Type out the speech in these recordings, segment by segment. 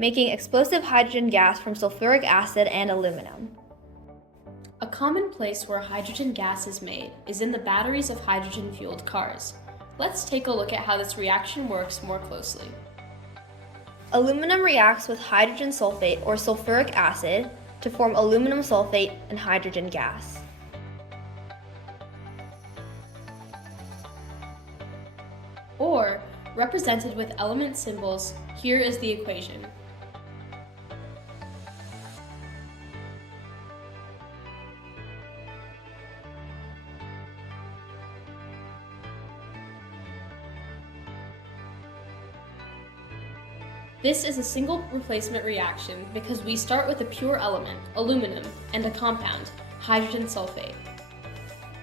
making explosive hydrogen gas from sulfuric acid and aluminum. A common place where hydrogen gas is made is in the batteries of hydrogen-fueled cars. Let's take a look at how this reaction works more closely. Aluminum reacts with hydrogen sulfate or sulfuric acid to form aluminum sulfate and hydrogen gas. Or, represented with element symbols, here is the equation. This is a single replacement reaction because we start with a pure element, aluminum, and a compound, hydrogen sulfate.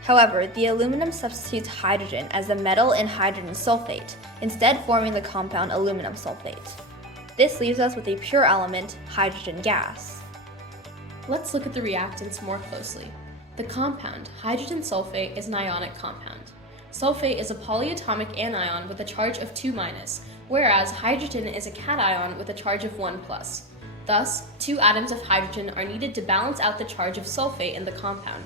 However, the aluminum substitutes hydrogen as the metal in hydrogen sulfate, instead forming the compound aluminum sulfate. This leaves us with a pure element, hydrogen gas. Let's look at the reactants more closely. The compound, hydrogen sulfate, is an ionic compound. Sulfate is a polyatomic anion with a charge of 2-, whereas hydrogen is a cation with a charge of 1+. Thus, 2 atoms of hydrogen are needed to balance out the charge of sulfate in the compound.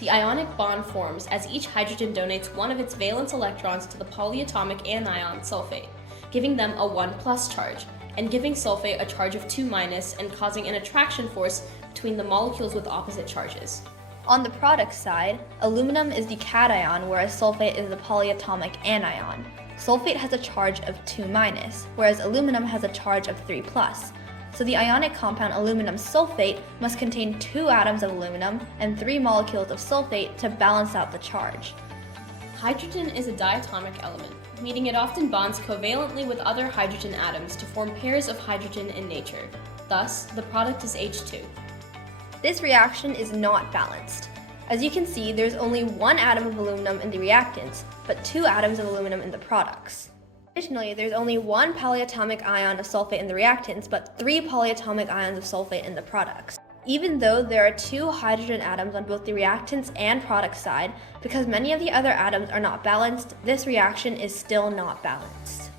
The ionic bond forms as each hydrogen donates one of its valence electrons to the polyatomic anion sulfate, giving them a 1+ charge, and giving sulfate a charge of 2- and causing an attraction force between the molecules with opposite charges. On the product side, aluminum is the cation, whereas sulfate is the polyatomic anion. Sulfate has a charge of 2-, whereas aluminum has a charge of 3+. So the ionic compound aluminum sulfate must contain 2 atoms of aluminum and 3 molecules of sulfate to balance out the charge. Hydrogen is a diatomic element, meaning it often bonds covalently with other hydrogen atoms to form pairs of hydrogen in nature. Thus, the product is H2. This reaction is not balanced. As you can see, there's only 1 atom of aluminum in the reactants, but 2 atoms of aluminum in the products. Additionally, there's only 1 polyatomic ion of sulfate in the reactants, but 3 polyatomic ions of sulfate in the products. Even though there are 2 hydrogen atoms on both the reactants and product side, because many of the other atoms are not balanced, this reaction is still not balanced.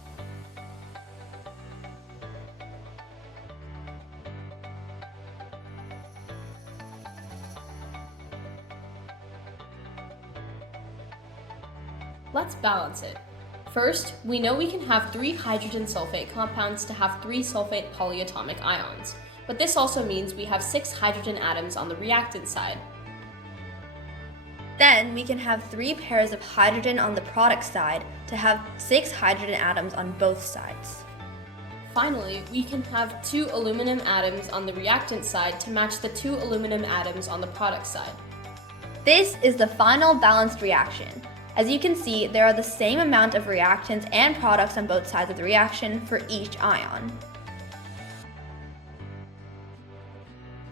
Let's balance it. First, we know we can have 3 hydrogen sulfate compounds to have 3 sulfate polyatomic ions, but this also means we have 6 hydrogen atoms on the reactant side. Then we can have 3 pairs of hydrogen on the product side to have 6 hydrogen atoms on both sides. Finally, we can have 2 aluminum atoms on the reactant side to match the 2 aluminum atoms on the product side. This is the final balanced reaction. As you can see, there are the same amount of reactants and products on both sides of the reaction for each ion.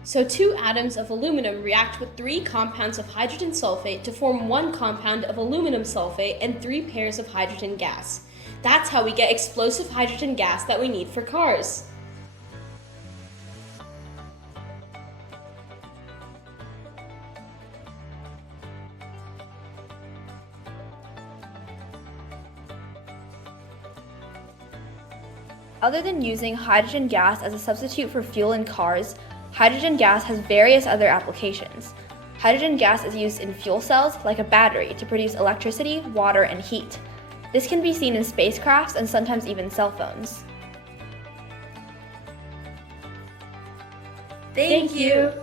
So 2 atoms of aluminum react with 3 compounds of hydrogen sulfate to form 1 compound of aluminum sulfate and 3 pairs of hydrogen gas. That's how we get explosive hydrogen gas that we need for cars. Other than using hydrogen gas as a substitute for fuel in cars, hydrogen gas has various other applications. Hydrogen gas is used in fuel cells, like a battery, to produce electricity, water, and heat. This can be seen in spacecrafts and sometimes even cell phones. Thank you!